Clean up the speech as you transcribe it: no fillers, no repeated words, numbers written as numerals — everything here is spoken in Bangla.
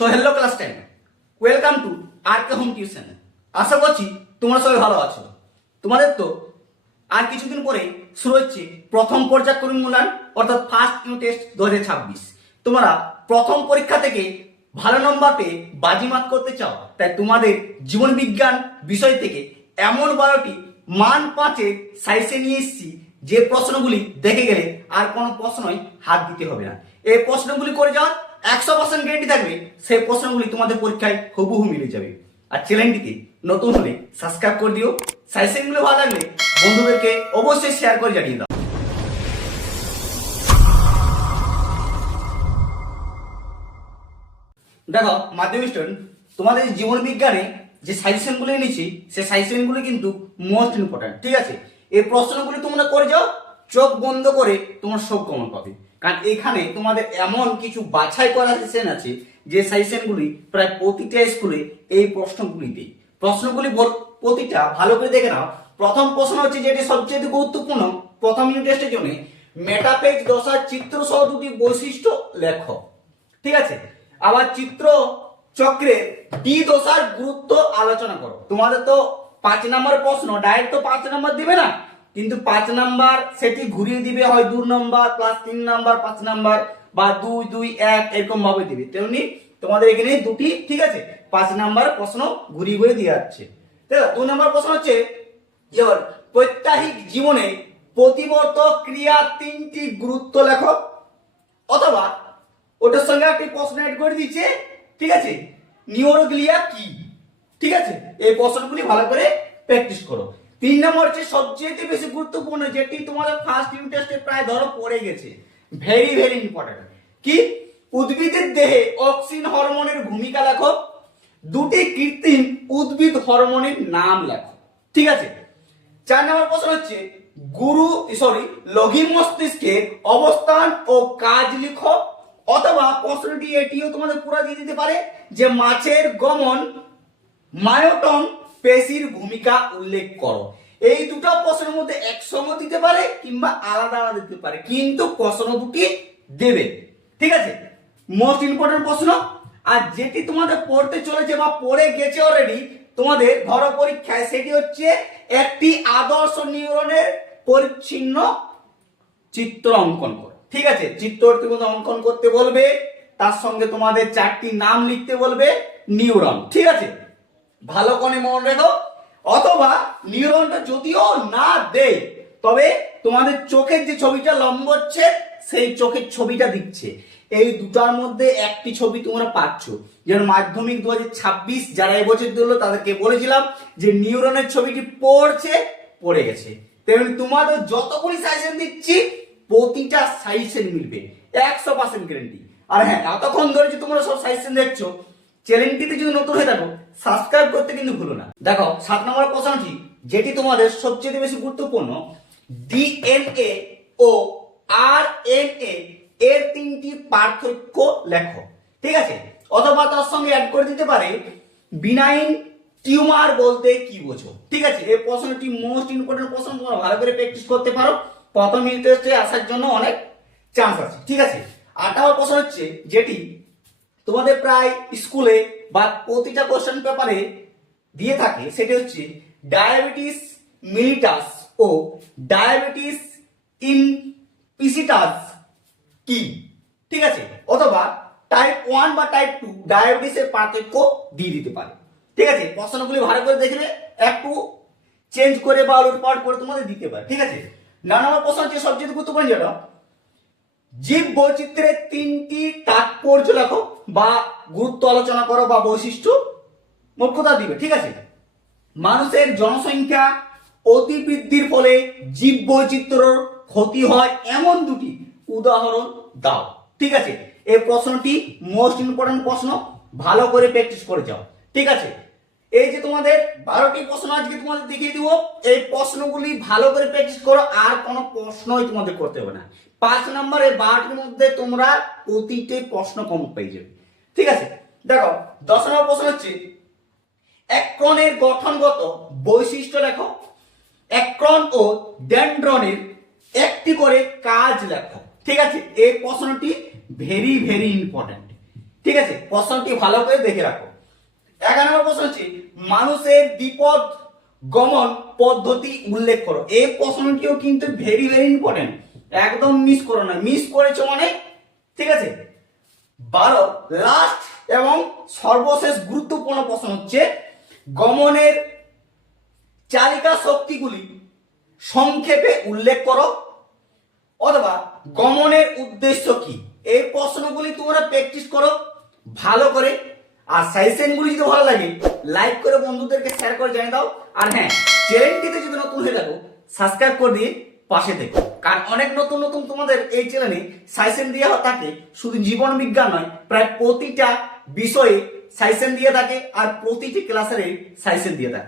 So hello class 10, welcome to R K home tuition. আশা করছি তোমরা সবাই ভালো আছো। তোমাদের তো আর কিছুদিন পরে শুরু হচ্ছে প্রথম পর্যায়ক্রমিক মূল্যায়ন অর্থাৎ ফার্স্ট ইউনিট টেস্ট 2026। তোমরা প্রথম পরীক্ষা থেকে ভালো নম্বর পেয়ে বাজিমাত করতে চাও, তাই তোমাদের জীবন বিজ্ঞান বিষয় থেকে এমন 12টি মান 5-এর সাইজে নিয়ে এসেছি যে প্রশ্নগুলি দেখে গেলে আর কোনো প্রশ্নই হাত দিতে হবে না। এই প্রশ্নগুলি করে যাওয়ার 100% গ্যারান্টি থাকবে, সেই প্রশ্নগুলি তোমাদের পরীক্ষায় হুবহু মিলে যাবে। আর চ্যানেলটিতে নতুন হলে সাবস্ক্রাইব করে দিও, সাজেশনগুলো ভালো লাগলে বন্ধুদেরকে অবশ্যই শেয়ার করে জানিয়ে দাও। দেখো মাধ্যমিক স্টুডেন্ট, তোমাদের জীবন বিজ্ঞানে যে সাজেশনগুলো এনেছি সেই সাজেশনগুলো কিন্তু মোস্ট ইম্পর্টেন্ট। ঠিক আছে, এই প্রশ্নগুলি তোমরা করে যাও, চোখ বন্ধ করে তোমার সব কমন পাবে। কারণ এখানে তোমাদের এমন কিছু বাছাই করা সাজেশন আছে যে সাজেশনগুলি প্রায় প্রতিটা স্কুলে এই প্রশ্নগুলিতে প্রতিটা ভালো করে দেখে নাও। প্রথম প্রশ্ন হচ্ছে যেটি সবচেয়ে গুরুত্বপূর্ণ প্রথম ইউনিট টেস্টের জন্য, মেটাপেজ দশার চিত্র সহ দুটি বৈশিষ্ট্য লেখো। ঠিক আছে, আবার চিত্র চক্রের ডি দশার গুরুত্ব আলোচনা করো। তোমাদের তো 5 নম্বর প্রশ্ন, ডাইরেক্ট তো 5 নম্বর দিবে না, কিন্তু 5 নাম্বার সেটি ঘুরিয়ে দিবে, হয় 2 নম্বর প্লাস 3 নাম্বার 5 নাম্বার বা 2 2 1 এরকম ভাবে দিবে। তেমনি তোমাদের এখানে দুটি, ঠিক আছে, 5 নাম্বার প্রশ্ন ঘুরিয়ে ঘুরিয়ে দিয়ে যাচ্ছে। দেখো 2 নম্বর প্রশ্ন হচ্ছে প্রত্যাহিক জীবনে প্রতিবর্ত ক্রিয়া 3টি গুরুত্ব লেখো, অথবা ওটার সঙ্গে একটি প্রশ্ন এড করে দিচ্ছে, ঠিক আছে, নিউরোগ্লিয়া কি। ঠিক আছে, এই প্রশ্নগুলি ভালো করে প্র্যাকটিস করো। 3 নম্বর হচ্ছে সবচেয়ে বেশি গুরুত্বপূর্ণ, যেটি তোমাদের ফার্স্ট ইউনিট টেস্টে প্রায় ধরো পড়ে গেছে, ভেরি ভেরি ইম্পর্টেন্ট। কি? উদ্ভিদের দেহে অক্সিন হরমোনের ভূমিকা লেখো, দুটি কৃত্রিম উদ্ভিদ হরমোনের নাম লেখো। ঠিক আছে, 4 নম্বর প্রশ্ন হচ্ছে লঘিম মস্তিষ্কের অবস্থান ও কাজ লিখো, অথবা প্রশ্নটি এটিও তোমাদের পুরো দিয়ে দিতে পারে যে মাছের গমন মায়োটন পেশির ভূমিকা উল্লেখ করো। এই দুটো প্রশ্নের মধ্যে একসঙ্গে দিতে পারে কিংবা আলাদা আলাদা দিতে পারে, কিন্তু প্রশ্ন দুটি দেবে। ঠিক আছে, মোস্ট ইম্পর্টেন্ট প্রশ্ন। আর যেটি তোমাদের পড়তে চলেছে বা পড়ে গেছে অলরেডি তোমাদের ধরো পরীক্ষায়, সেটি হচ্ছে একটি আদর্শ নিউরনের পরিচ্ছিন্ন চিত্র অঙ্কন করো। ঠিক আছে, চিত্রটি অঙ্কন করতে বলবে, তার সঙ্গে তোমাদের 4টি নাম লিখতে বলবে নিউরন। ঠিক আছে, ভালো করে মনে রেখো। অথবা নিউরনটা যদিও না দেয়, তবে তোমাদের চোখের যে ছবিটা লম্ব হচ্ছে সেই চোখের ছবিটা দিচ্ছে। এই দুটার মধ্যে একটি ছবি তোমরা পাচ্ছ। যেমন মাধ্যমিক 2026 যারা এবছর দিল তাদেরকে বলেছিলাম যে নিউরনের ছবিটি পড়ে গেছে। তেমনি তোমাদের যতগুলি সাজেশন দিচ্ছি প্রতিটা সাজেশন মিলবে, 100% গ্যারান্টি। আর হ্যাঁ, এতক্ষণ ধরে যে তোমরা সব সাজেশন দেখছো, চ্যানেলটিতে যদি নতুন হয়ে থাকো সাবস্ক্রাইব করতে কিন্তু ভুলো না। দেখো 7 নম্বর প্রশ্নটি, যেটি তোমাদের সবচেয়ে বেশি গুরুত্বপূর্ণ, ডিএনএ ও আরএনএ এর 3টি পার্থক্য লেখো। ঠিক আছে, অথবা তার সঙ্গে অ্যাড করে দিতে পারে বিনাইন টিউমার বলতে কি বোঝো। ঠিক আছে, এই প্রশ্নটি মোস্ট ইম্পর্টেন্ট প্রশ্ন, তোমরা ভালো করে প্র্যাকটিস করতে পারো, প্রথম ইউনিট টেস্টে আসার জন্য অনেক চান্স আছে। ঠিক আছে, 8 নম্বর প্রশ্ন হচ্ছে যেটি তোমাদের প্রায় স্কুলে বা প্রতিটা কোশ্চেন পেপারে দিয়ে থাকে, সেটি হচ্ছে ডায়াবেটিস মিলিটাস ও ডায়াবেটিস ইনপিসিটাস কি। ঠিক আছে, অথবা টাইপ 1 বা টাইপ 2 ডায়াবেটিসের পার্থক্য দিয়ে দিতে পারে। ঠিক আছে, প্রশ্নগুলি ভালো করে দেখবে, একটু চেঞ্জ করে বা উলটপালট করে তোমাদের দিতে পারে। ঠিক আছে, 9 নম্বর প্রশ্ন হচ্ছে সবচেয়ে গুরুত্বপূর্ণ, যেটা জীব বৈচিত্র্যের 3টি তাৎপর্য লেখো বা গুরুত্ব আলোচনা করো বা বৈশিষ্ট্য মোট কথা দিবে। ঠিক আছে, মানুষের জনসংখ্যা অতি বৃদ্ধির ফলে জীব বৈচিত্র্যের ক্ষতি হয় এমন দুটি উদাহরণ দাও। ঠিক আছে, এই প্রশ্নটি মোস্ট ইম্পর্টেন্ট প্রশ্ন, ভালো করে প্র্যাকটিস করে যাও। ঠিক আছে, এই যে তোমাদের 12টি প্রশ্ন আজকে তোমাদের দেখিয়ে দিব, এই প্রশ্নগুলি ভালো করে প্র্যাকটিস করো, আর কোনো প্রশ্নই তোমাদের করতে হবে না। 5 নম্বরের 12টির মধ্যে তোমরা প্রতিটি প্রশ্ন কম পেয়ে যাবে। ঠিক আছে, দেখো 10 নম্বর প্রশ্ন হচ্ছে অ্যাক্রনের গঠনগত বৈশিষ্ট্য লেখো, অ্যাক্রন ও ডেনড্রনের একটি করে কাজ লেখো। ঠিক আছে, এই প্রশ্নটি ভেরি ভেরি ইম্পর্টেন্ট। ঠিক আছে, প্রশ্নটি ভালো করে দেখে রাখো। 11 নম্বর প্রশ্ন হচ্ছে মানুষের বিপদ গমন পদ্ধতি উল্লেখ করো। এই প্রশ্নটিও কিন্তু ভেরি ভেরি ইম্পর্টেন্ট, একদম মিস করো না, মিস করেছো মানে ঠিক আছে। 12 লাস্ট এবং সর্বশেষ গুরুত্বপূর্ণ প্রশ্ন হচ্ছে গমনের চালিকা শক্তিগুলি সংক্ষেপে উল্লেখ করো, অথবা গমনের উদ্দেশ্য কি। এই প্রশ্নগুলি তোমরা প্র্যাকটিস করো ভালো করে। আর সাজেশনগুলি যদি ভালো লাগে লাইক করে বন্ধুদেরকে শেয়ার করে জানিয়ে দাও। আর হ্যাঁ, চ্যানেলটিতে যদি নতুন হয়ে থাকো সাবস্ক্রাইব করে দিয়ে পাশে থেকো, কারণ অনেক নতুন নতুন তোমাদের এই চ্যানেলে সাজেশন দেওয়া থাকে। শুধু জীবন বিজ্ঞান নয়, প্রায় প্রতিটা বিষয়ে সাজেশন দিয়ে থাকে আর প্রতিটি ক্লাসের সাজেশন দিয়ে থাকে।